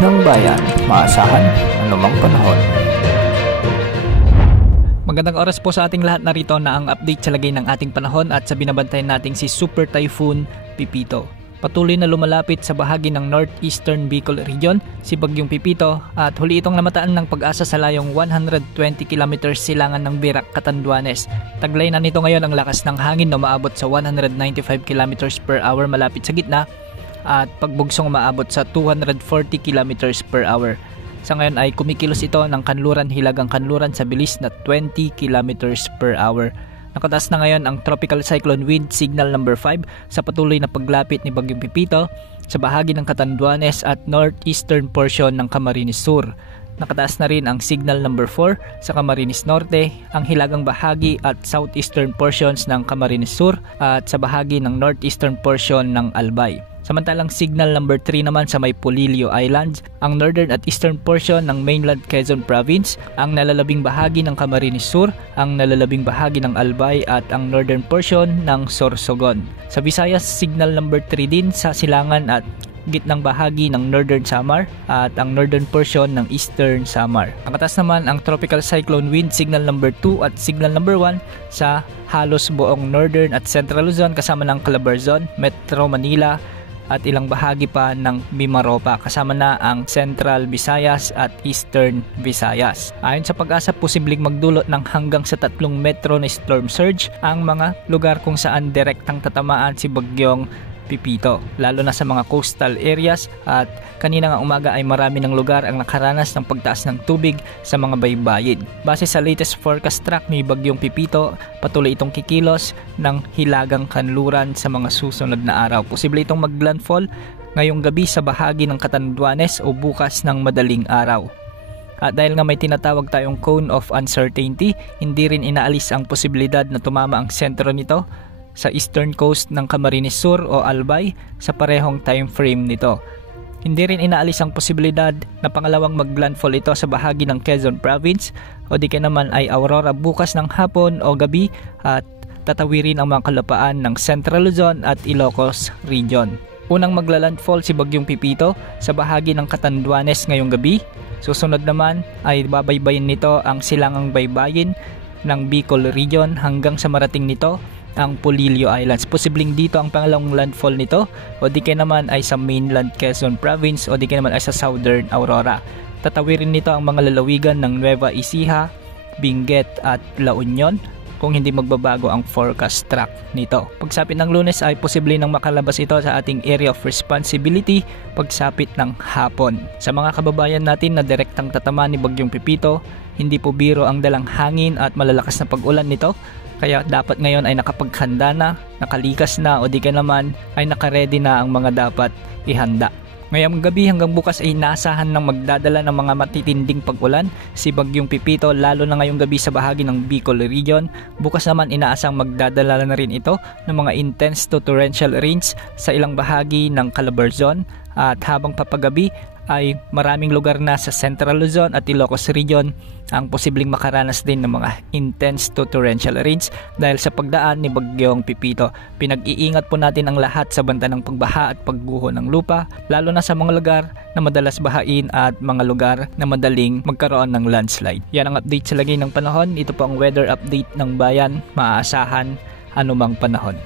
ng bayan, maasahan anumang panahon. Magandang oras po sa ating lahat, narito na ang update sa lagay ng ating panahon at sa binabantayan nating si Super Typhoon Pipito. Patuloy na lumalapit sa bahagi ng Northeastern Bicol Region si Bagyong Pipito at huli itong namataan ng Pag-asa sa layong 120 km silangan ng Virac, Catanduanes. Taglay na nito ngayon ang lakas ng hangin na umaabot sa 195 km per hour malapit sa gitna at pagbugsong umaabot sa 240 km per hour. Sa ngayon ay kumikilos ito ng kanluran hilagang kanluran sa bilis na 20 km per hour. Nakataas na ngayon ang Tropical Cyclone Wind Signal number 5 sa patuloy na paglapit ni Bagyong Pipito sa bahagi ng Catanduanes at northeastern portion ng Camarines Sur. Nakataas na rin ang Signal number 4 sa Camarines Norte, ang hilagang bahagi at southeastern portions ng Camarines Sur at sa bahagi ng northeastern portion ng Albay. Samantalang Signal number 3 naman sa may Polillo Islands, ang northern at eastern portion ng mainland Quezon Province, ang nalalabing bahagi ng Camarines Sur, ang nalalabing bahagi ng Albay at ang northern portion ng Sorsogon. Sa Visayas, Signal number 3 din sa silangan at gitnang bahagi ng Northern Samar at ang northern portion ng Eastern Samar. Ang katas naman ang Tropical Cyclone Wind Signal number 2 at Signal number 1 sa halos buong Northern at Central Luzon kasama ng Calabarzon, Metro Manila at ilang bahagi pa ng Mimaropa kasama na ang Central Visayas at Eastern Visayas. Ayon sa Pag-asa, posibleng magdulot ng hanggang sa 3 metro na storm surge ang mga lugar kung saan direktang tatamaan si Bagyong Pipito, lalo na sa mga coastal areas at kanina nga umaga ay marami ng lugar ang nakaranas ng pagtaas ng tubig sa mga baybayin. Base sa latest forecast track ni Bagyong Pipito, patuloy itong kikilos ng hilagang kanluran sa mga susunod na araw. Posible itong maglandfall ngayong gabi sa bahagi ng Catanduanes o bukas ng madaling araw. At dahil nga may tinatawag tayong cone of uncertainty, hindi rin inaalis ang posibilidad na tumama ang sentro nito sa eastern coast ng Camarines Sur o Albay sa parehong time frame nito. Hindi rin inaalis ang posibilidad na pangalawang maglandfall ito sa bahagi ng Quezon Province o di kaya naman ay Aurora bukas ng hapon o gabi at tatawirin ang mga kalapaan ng Central Luzon at Ilocos Region. Unang maglalandfall si Bagyong Pipito sa bahagi ng Catanduanes ngayong gabi. Susunod naman ay babaybayin nito ang silangang baybayin ng Bicol Region hanggang sa marating nito ang Polillo Islands. Posibleng dito ang pangalawang landfall nito o di kaya naman ay sa mainland Quezon Province o di kaya naman ay sa Southern Aurora. Tatawirin nito ang mga lalawigan ng Nueva Ecija, Benguet at La Union kung hindi magbabago ang forecast track nito. Pagsapit ng Lunes ay posible nang makalabas ito sa ating area of responsibility pagsapit ng hapon. Sa mga kababayan natin na direktang tatamaan ni Bagyong Pipito, hindi po biro ang dalang hangin at malalakas na pag-ulan nito. Kaya dapat ngayon ay nakapaghanda na, nakalikas na o di ka naman ay nakaredy na ang mga dapat ihanda. Ngayong gabi hanggang bukas ay naasahan ng magdadala ng mga matitinding pag-ulan si Bagyong Pipito lalo na ngayong gabi sa bahagi ng Bicol Region. Bukas naman inaasang magdadala na rin ito ng mga intense to torrential rains sa ilang bahagi ng Calabarzon at habang papagabi ay maraming lugar na sa Central Luzon at Ilocos Region ang posibleng makaranas din ng mga intense to torrential rains dahil sa pagdaan ni Bagyong Pipito. Pinag-iingat po natin ang lahat sa banta ng pagbaha at pagguho ng lupa, lalo na sa mga lugar na madalas bahain at mga lugar na madaling magkaroon ng landslide. Yan ang update sa lagay ng panahon. Ito po ang weather update ng bayan, maaasahan anumang panahon.